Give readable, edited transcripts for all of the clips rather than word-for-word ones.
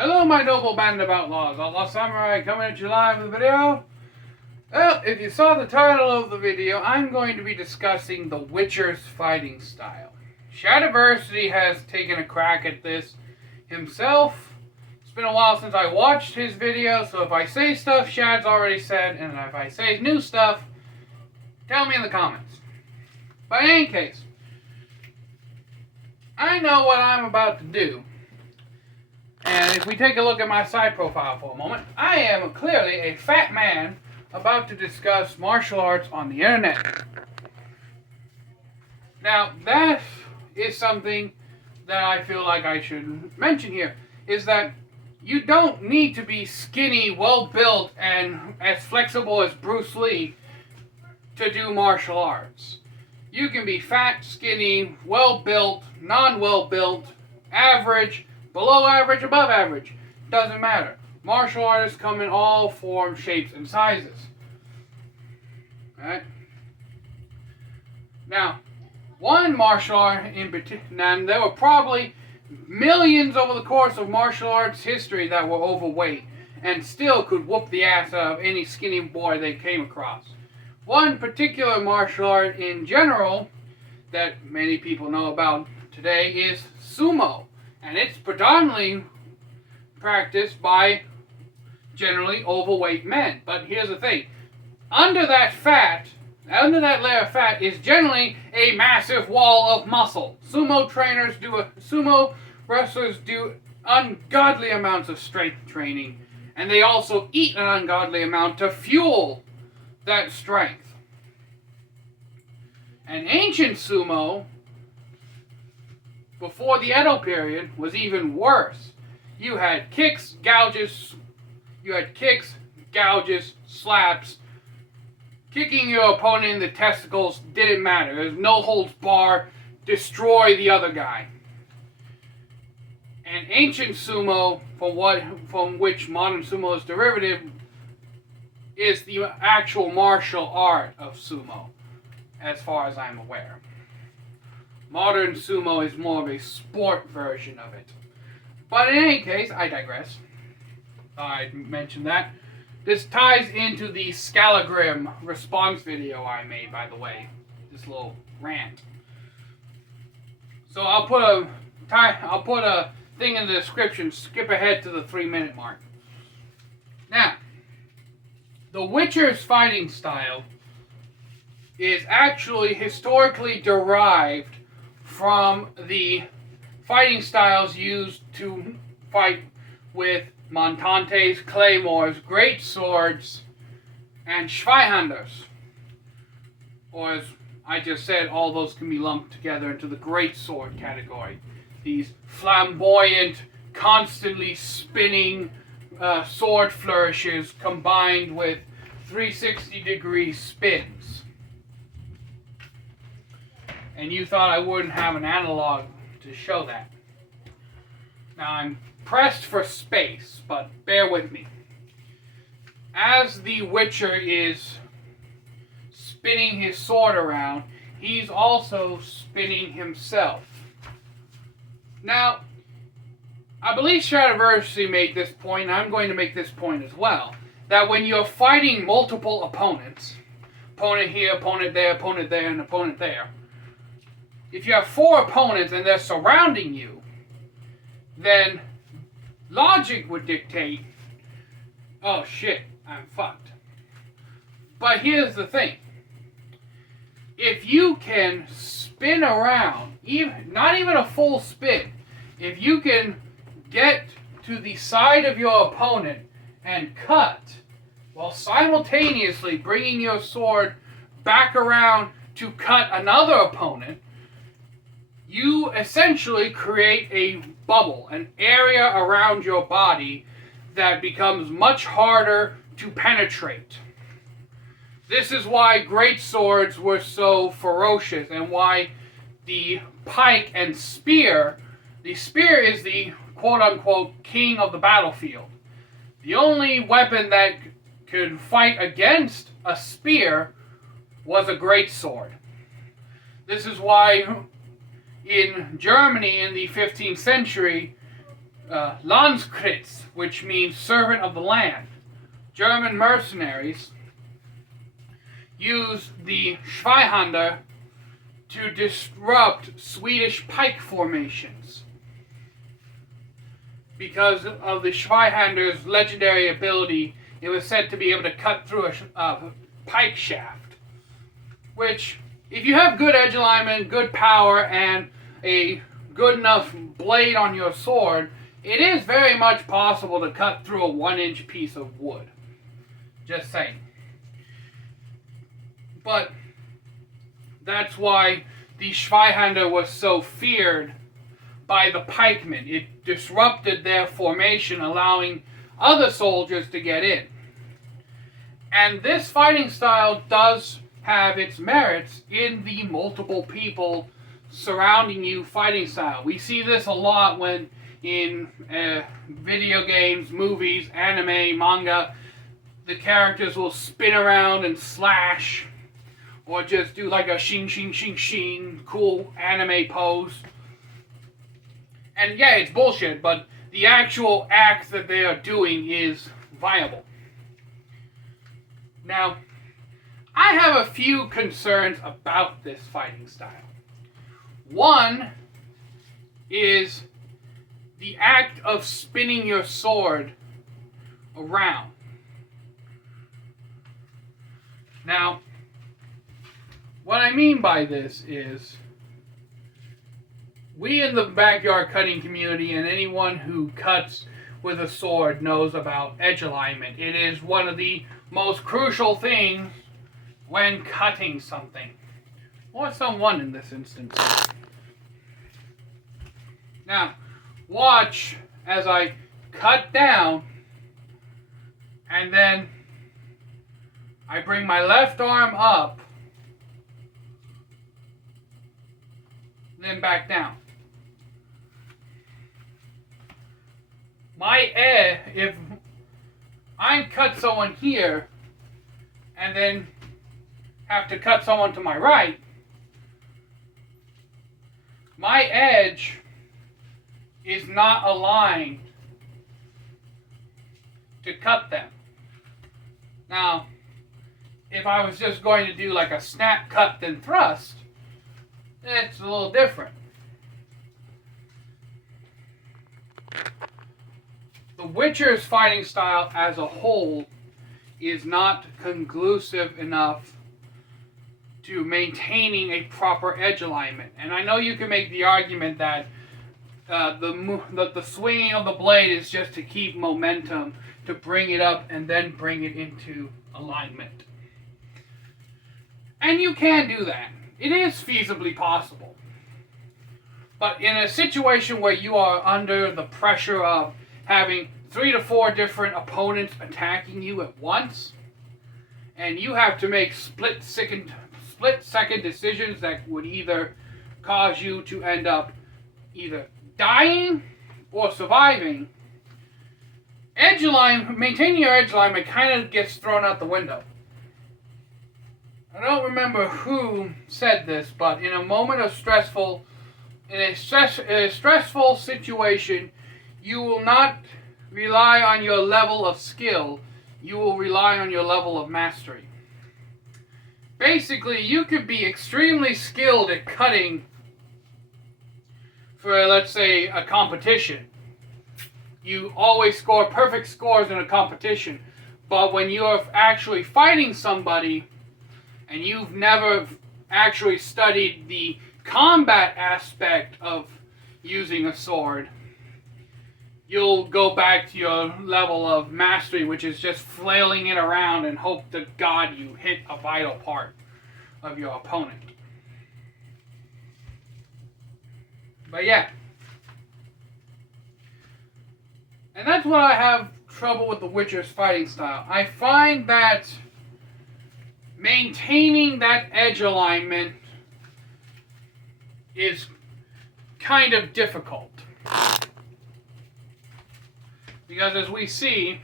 Hello, my noble band of outlaws. Outlaw Samurai coming at you live with a video. Well, if you saw the title of the video, I'm going to be discussing The Witcher's fighting style. Shadiversity has taken a crack at this himself. It's been a while since I watched his video, so if I say stuff Shad's already said, and if I say new stuff, tell me in the comments. But in any case, I know what I'm about to do. And if we take a look at my side profile for a moment, I am clearly a fat man about to discuss martial arts on the internet. Now, that is something that I feel like I should mention here, is that you don't need to be skinny, well-built, and as flexible as Bruce Lee to do martial arts. You can be fat, skinny, well-built, non-well-built, average, below average, above average. Doesn't matter. Martial artists come in all forms, shapes, and sizes. Alright? Now, one martial art in particular, and there were probably millions over the course of martial arts history that were overweight and still could whoop the ass of any skinny boy they came across. One particular martial art in general that many people know about today is sumo. And it's predominantly practiced by generally overweight men. But here's the thing. Under that layer of fat is generally a massive wall of muscle. Sumo wrestlers do ungodly amounts of strength training. And they also eat an ungodly amount to fuel that strength. And ancient sumo, before the Edo period, was even worse. You had kicks, gouges, slaps. Kicking your opponent in the testicles didn't matter. There's no holds bar, destroy the other guy. And ancient sumo, from which modern sumo is derivative, is the actual martial art of sumo, as far as I'm aware. Modern sumo is more of a sport version of it. But in any case, I digress. I mentioned that. This ties into the skallagrim response video I made, by the way. This little rant. So I'll put a thing in the description. Skip ahead to the 3-minute mark. Now, The Witcher's fighting style is actually historically derived from the fighting styles used to fight with montantes, claymores, great swords, and Schweihanders. Or as I just said, all those can be lumped together into the great sword category. These flamboyant, constantly spinning sword flourishes combined with 360-degree spins. And you thought I wouldn't have an analog to show that. Now I'm pressed for space, but bear with me. As the Witcher is spinning his sword around, he's also spinning himself. Now, I believe Shadiversity made this point, and I'm going to make this point as well, that when you're fighting multiple opponents, opponent here, opponent there, and opponent there, if you have 4 opponents and they're surrounding you, then logic would dictate, oh shit, I'm fucked. But here's the thing. If you can spin around, not even a full spin, if you can get to the side of your opponent and cut, while simultaneously bringing your sword back around to cut another opponent, you essentially create a bubble, an area around your body that becomes much harder to penetrate. This is why great swords were so ferocious and why the pike and spear, the spear is the quote-unquote king of the battlefield. The only weapon that could fight against a spear was a great sword. This is why in Germany in the 15th century, Landskreuz, which means servant of the land. German mercenaries used the Zweihander to disrupt Swedish pike formations. Because of the Zweihander's legendary ability, it was said to be able to cut through a pike shaft. Which, if you have good edge alignment, good power, and a good enough blade on your sword, it is very much possible to cut through a 1-inch piece of wood. Just saying. But that's why the Zweihander was so feared by the pikemen. It disrupted their formation, allowing other soldiers to get in. And this fighting style does have its merits in the multiple people surrounding you fighting style. We see this a lot when in video games, movies, anime, manga, the characters will spin around and slash, or just do like a shing shing shing shing cool anime pose. And yeah, it's bullshit, but the actual act that they are doing is viable. Now, I have a few concerns about this fighting style. One is the act of spinning your sword around. Now, what I mean by this is, we in the backyard cutting community and anyone who cuts with a sword knows about edge alignment. It is one of the most crucial things when cutting something, or someone in this instance. Now, watch as I cut down, and then I bring my left arm up, then back down. If I cut someone here, and then have to cut someone to my right, my edge is not aligned to cut them. Now, if I was just going to do like a snap, cut, then thrust, it's a little different. The Witcher's fighting style as a whole is not conclusive enough to maintaining a proper edge alignment. And I know you can make the argument that the swinging of the blade is just to keep momentum, to bring it up and then bring it into alignment. And you can do that. It is feasibly possible. But in a situation where you are under the pressure of having 3 to 4 different opponents attacking you at once, and you have to make split-second decisions that would either cause you to end up either dying or surviving, maintaining your edge alignment kind of gets thrown out the window. I don't remember who said this, but in a stressful situation, you will not rely on your level of skill, you will rely on your level of mastery. Basically, you could be extremely skilled at cutting for, let's say, a competition. You always score perfect scores in a competition, but when you're actually fighting somebody and you've never actually studied the combat aspect of using a sword, you'll go back to your level of mastery, which is just flailing it around and hope to God you hit a vital part of your opponent. But yeah. And that's what I have trouble with the Witcher's fighting style. I find that maintaining that edge alignment is kind of difficult. Because as we see,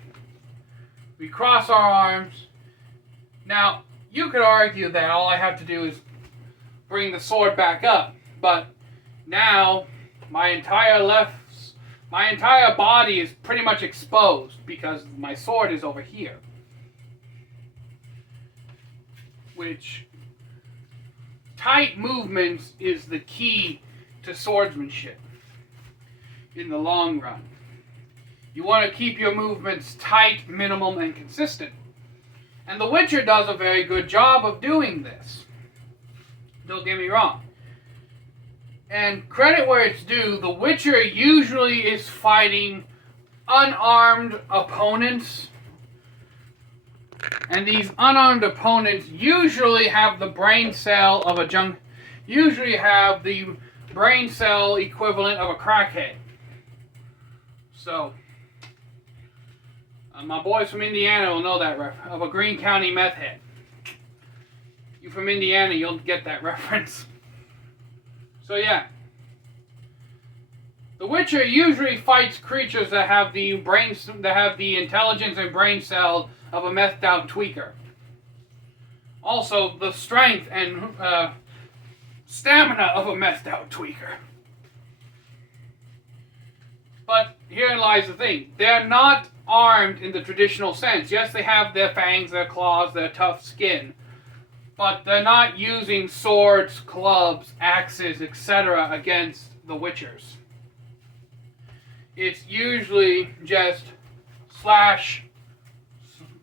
we cross our arms. Now, you could argue that all I have to do is bring the sword back up, but now my entire my entire body is pretty much exposed because my sword is over here. Which, tight movements is the key to swordsmanship in the long run. You want to keep your movements tight, minimum, and consistent. And The Witcher does a very good job of doing this. Don't get me wrong. And credit where it's due, The Witcher usually is fighting unarmed opponents. And these unarmed opponents usually have the brain cell of a usually have the brain cell equivalent of a crackhead. So, my boys from Indiana will know that of a Greene County meth head. You from Indiana, you'll get that reference. So yeah, The Witcher usually fights creatures that have the intelligence and brain cell of a methed out tweaker. Also, the strength and stamina of a methed out tweaker. But herein lies the thing. They're not armed in the traditional sense. Yes, they have their fangs, their claws, their tough skin. But they're not using swords, clubs, axes, etc. against the Witchers. It's usually just slash,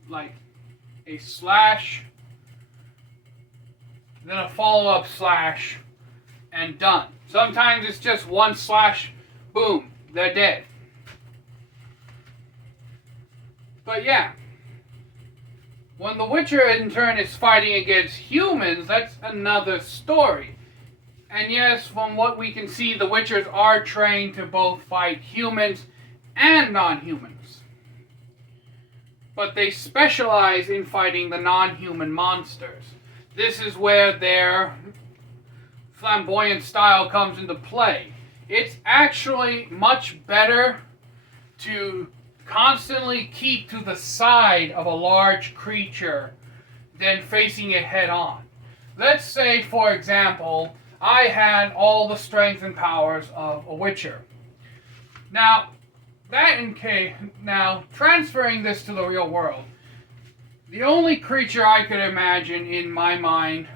like a slash, then a follow-up slash, and done. Sometimes it's just one slash, boom. They're dead. But yeah, when the Witcher in turn is fighting against humans, that's another story. And yes, from what we can see, the Witchers are trained to both fight humans and non-humans. But they specialize in fighting the non-human monsters. This is where their flamboyant style comes into play. It's actually much better to constantly keep to the side of a large creature than facing it head on. Let's say, for example, I had all the strength and powers of a Witcher. Now, transferring this to the real world, the only creature I could imagine in my mind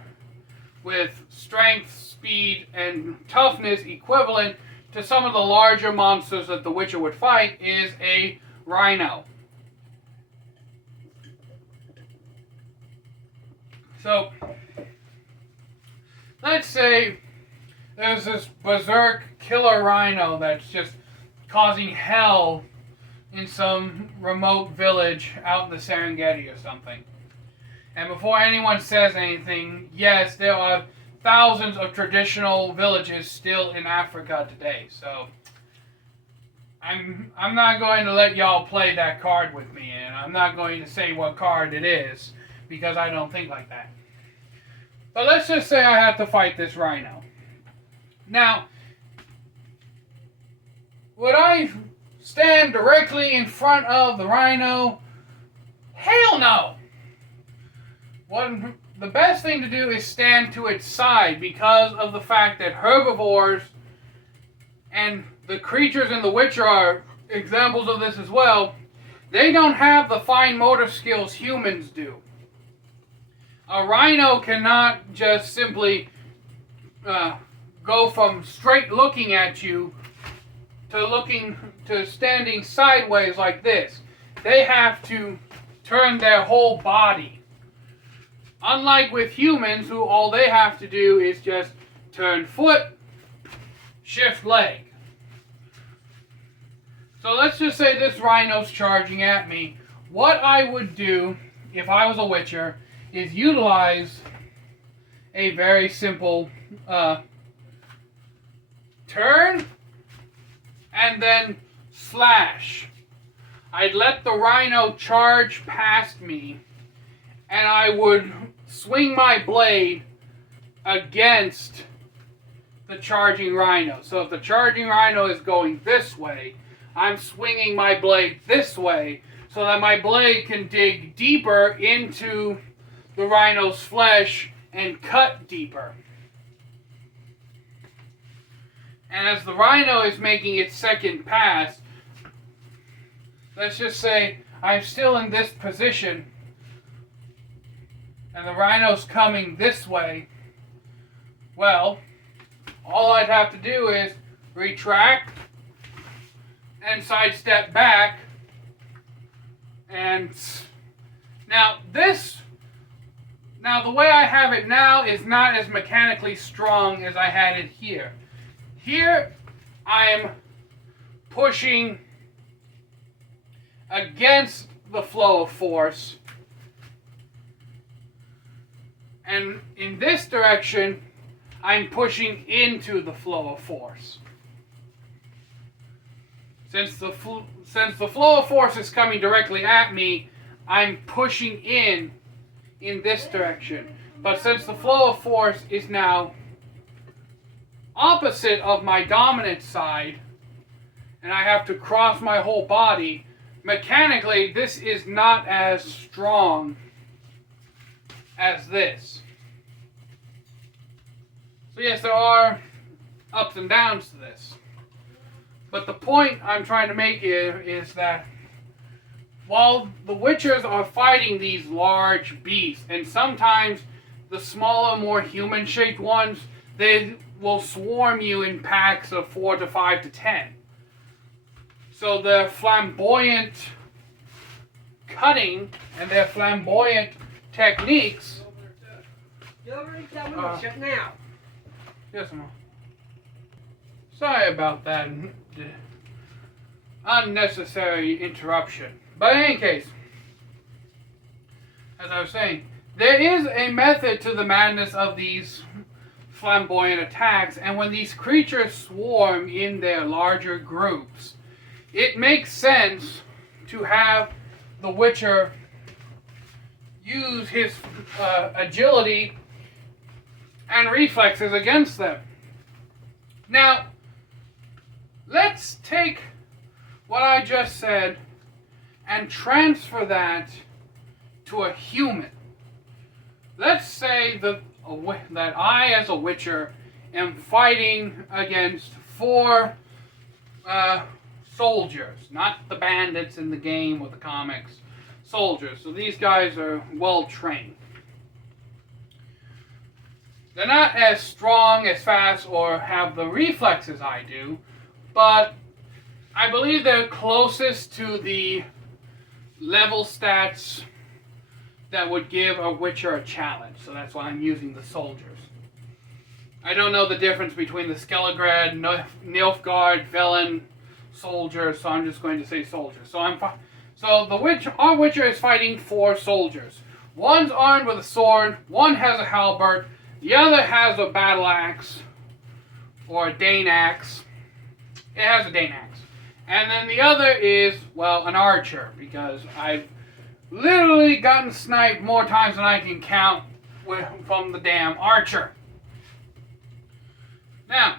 with strength, speed, and toughness equivalent to some of the larger monsters that the Witcher would fight is a rhino. So, let's say there's this berserk killer rhino that's just causing hell in some remote village out in the Serengeti or something. And before anyone says anything, yes, there are thousands of traditional villages still in Africa today. So I'm not going to let y'all play that card with me, and I'm not going to say what card it is because I don't think like that. But let's just say I have to fight this rhino. Now, would I stand directly in front of the rhino? Hell no! The best thing to do is stand to its side because of the fact that herbivores and the creatures in The Witcher are examples of this as well. They don't have the fine motor skills humans do. A rhino cannot just simply go from straight looking at you to standing sideways like this. They have to turn their whole body. Unlike with humans, who all they have to do is just turn foot, shift leg. So let's just say this rhino's charging at me. What I would do, if I was a Witcher, is utilize a very simple turn and then slash. I'd let the rhino charge past me, and I would swing my blade against the charging rhino. So if the charging rhino is going this way, I'm swinging my blade this way so that my blade can dig deeper into the rhino's flesh and cut deeper. And as the rhino is making its second pass, let's just say I'm still in this position and the rhino's coming this way, well, all I'd have to do is retract and sidestep back. And now the way I have it now is not as mechanically strong as I had it here. Here, I'm pushing against the flow of force. And in this direction, I'm pushing into the flow of force. Since the flow of force is coming directly at me, I'm pushing in this direction. But since the flow of force is now opposite of my dominant side, and I have to cross my whole body, mechanically this is not as strong as this. So yes, there are ups and downs to this. But the point I'm trying to make here is that while the Witchers are fighting these large beasts, and sometimes the smaller, more human-shaped ones, they will swarm you in packs of 4 to 5 to 10. So their flamboyant cutting and their flamboyant techniques. You already tell me to shut now. Yes, Mom. Sorry about that unnecessary interruption. But in any case, as I was saying, there is a method to the madness of these flamboyant attacks, and when these creatures swarm in their larger groups, it makes sense to have the Witcher use his agility and reflexes against them. Now, let's take what I just said and transfer that to a human. Let's say that I, as a Witcher, am fighting against 4 soldiers, not the bandits in the game or the comics, soldiers. So these guys are well trained. They're not as strong, as fast, or have the reflexes I do, but I believe they're closest to the level stats that would give a Witcher a challenge. So that's why I'm using the soldiers. I don't know the difference between the skallagrim, Nilfgaard, Velen, soldiers, so I'm just going to say soldiers. So our Witcher is fighting 4 soldiers. One's armed with a sword, one has a halberd, the other has a battle axe, or a Dane axe. It has a Dane axe. And then the other is, well, an archer, because I've literally gotten sniped more times than I can count from the damn archer. Now,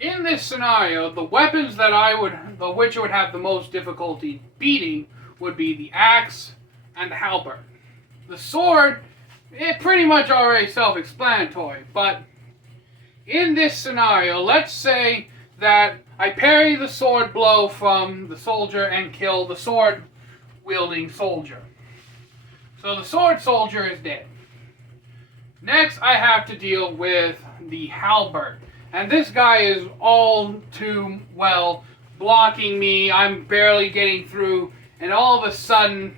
in this scenario, the weapons that the Witcher would have the most difficulty beating would be the axe and the halberd. The sword, it's pretty much already self-explanatory, but in this scenario, let's say that I parry the sword blow from the soldier and kill the sword-wielding soldier. So the sword soldier is dead. Next, I have to deal with the halberd. And this guy is all too well blocking me. I'm barely getting through. And all of a sudden,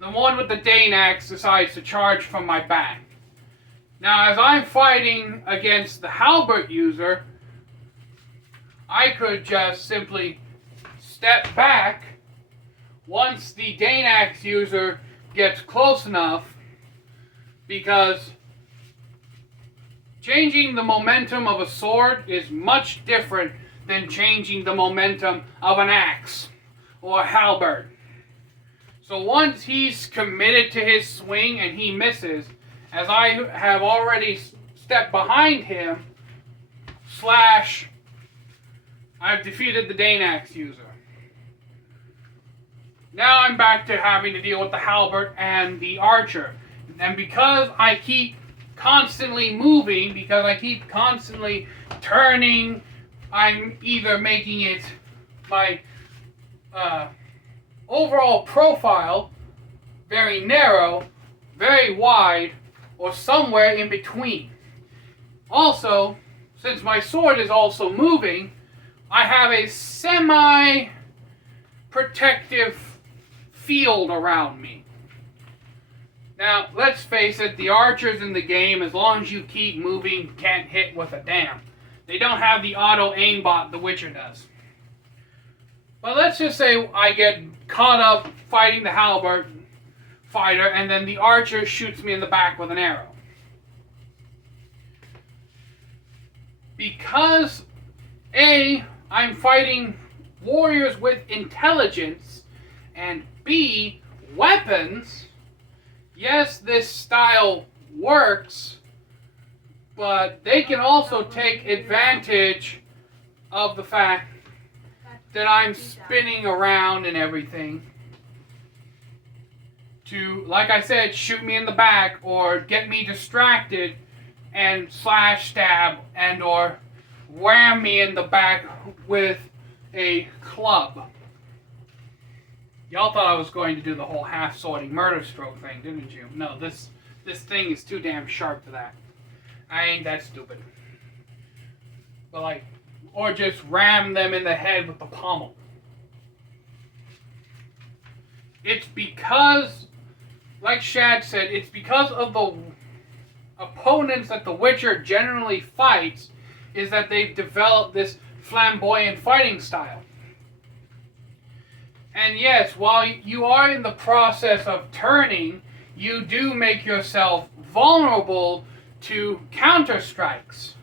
the one with the Dane axe decides to charge from my back. Now, as I'm fighting against the halberd user, I could just simply step back once the Dane axe user gets close enough, because changing the momentum of a sword is much different than changing the momentum of an axe or a halberd. So once he's committed to his swing and he misses, as I have already stepped behind him, I've defeated the Dane axe user. Now I'm back to having to deal with the halberd and the archer. And because I keep constantly moving, because I keep constantly turning, I'm either making it my overall profile very narrow, very wide, or somewhere in between. Also, since my sword is also moving, I have a semi-protective field around me. Now, let's face it, the archers in the game, as long as you keep moving, can't hit with a damn. They don't have the auto aimbot The Witcher does. But let's just say I get caught up fighting the halberd fighter, and then the archer shoots me in the back with an arrow. Because A, I'm fighting warriors with intelligence, and B, weapons, yes, this style works, but they can also take advantage of the fact that I'm spinning around and everything to, like I said, shoot me in the back or get me distracted and slash, stab, and or wham me in the back with a club. Y'all thought I was going to do the whole half-sorting murder stroke thing, didn't you? No, this thing is too damn sharp for that. I ain't that stupid. But like, or just ram them in the head with the pommel. It's because, like Shad said, it's because of the opponents that the Witcher generally fights, is that they've developed this flamboyant fighting style. And yes, while you are in the process of turning, you do make yourself vulnerable to counter strikes.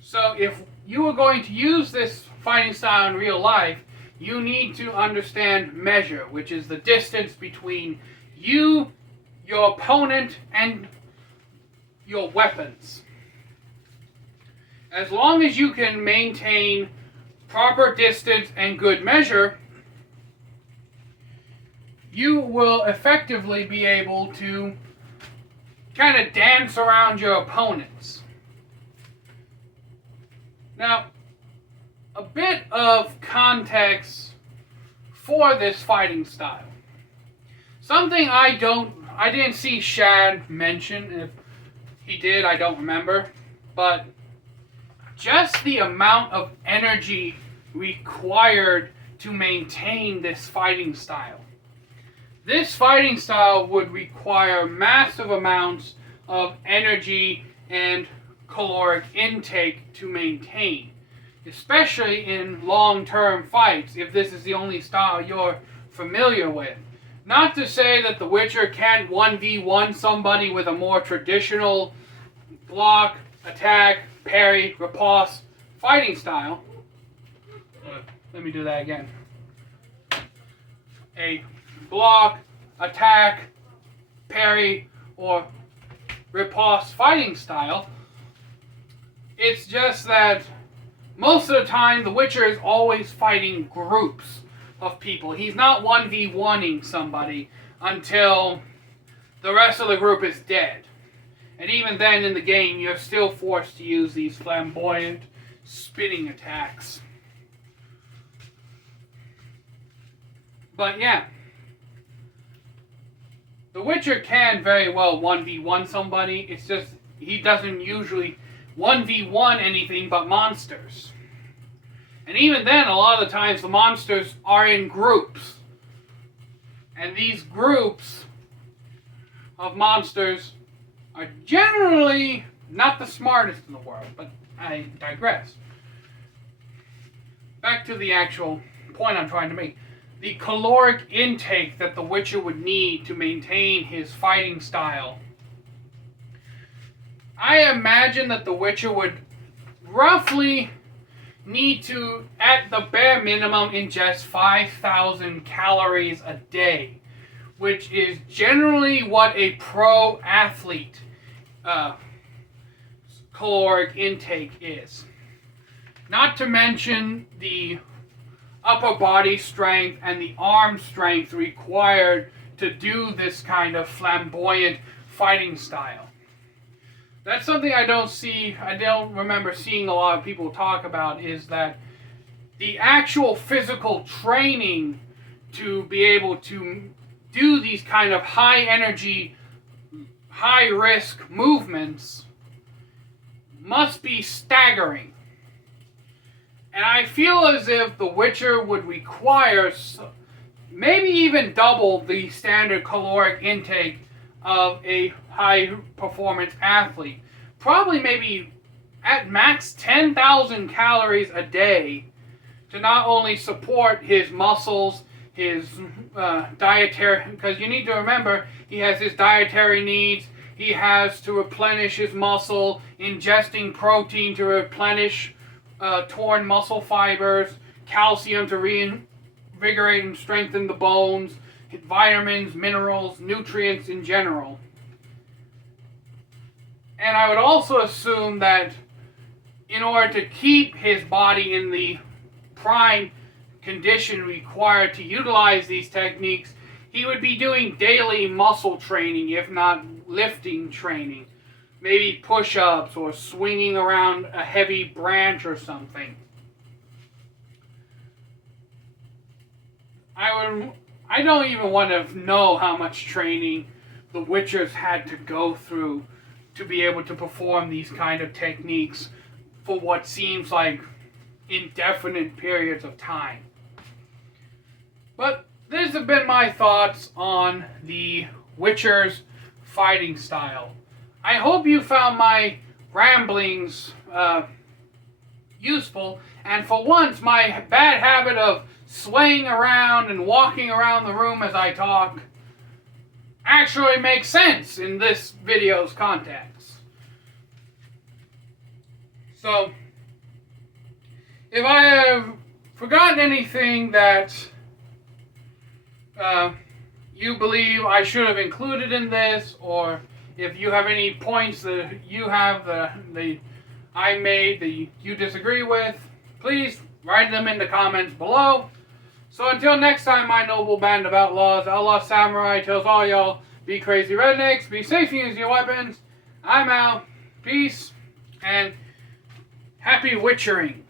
So if you are going to use this fighting style in real life, you need to understand measure, which is the distance between you, your opponent, and your weapons. As long as you can maintain proper distance and good measure, you will effectively be able to kind of dance around your opponents. Now, a bit of context for this fighting style. Something I didn't see Shad mention. If he did, I don't remember. But just the amount of energy required to maintain this fighting style. This fighting style would require massive amounts of energy and caloric intake to maintain, especially in long-term fights, if this is the only style you're familiar with. Not to say that The Witcher can't 1v1 somebody with a more traditional block, attack, parry, riposte fighting style. Let me do that again. A block, attack, parry, or riposte fighting style. It's just that most of the time the Witcher is always fighting groups of people. He's not 1v1ing somebody until the rest of the group is dead. And even then in the game you're still forced to use these flamboyant spinning attacks. But yeah, the Witcher can very well 1v1 somebody. It's just he doesn't usually 1v1 anything but monsters. And even then, a lot of the times the monsters are in groups. And these groups of monsters are generally not the smartest in the world, but I digress. Back to the actual point I'm trying to make. The caloric intake that the Witcher would need to maintain his fighting style. I imagine that the Witcher would roughly need to, at the bare minimum, ingest 5,000 calories a day, which is generally what a pro athlete caloric intake is. Not to mention the upper body strength and the arm strength required to do this kind of flamboyant fighting style. That's something I don't remember seeing a lot of people talk about, is that the actual physical training to be able to do these kind of high energy, high risk movements must be staggering. And I feel as if The Witcher would require maybe even double the standard caloric intake of a high performance athlete. Probably maybe at max 10,000 calories a day to not only support his muscles, his dietary, because you need to remember he has his dietary needs. He has to replenish his muscle, ingesting protein to replenish torn muscle fibers, calcium to reinvigorate and strengthen the bones, vitamins, minerals, nutrients in general. And I would also assume that in order to keep his body in the prime condition required to utilize these techniques, he would be doing daily muscle training, if not lifting training. Maybe push-ups or swinging around a heavy branch or something. I don't even want to know how much training the Witchers had to go through to be able to perform these kind of techniques for what seems like indefinite periods of time. But these have been my thoughts on the Witcher's fighting style. I hope you found my ramblings useful, and for once my bad habit of swaying around and walking around the room as I talk actually makes sense in this video's context. So, if I have forgotten anything that you believe I should have included in this, or if you have any points that you have that I made that you disagree with, please write them in the comments below. So until next time, my noble band of outlaws, Outlaw Samurai tells all y'all, be crazy rednecks, be safe using your weapons. I'm out. Peace and happy witchering.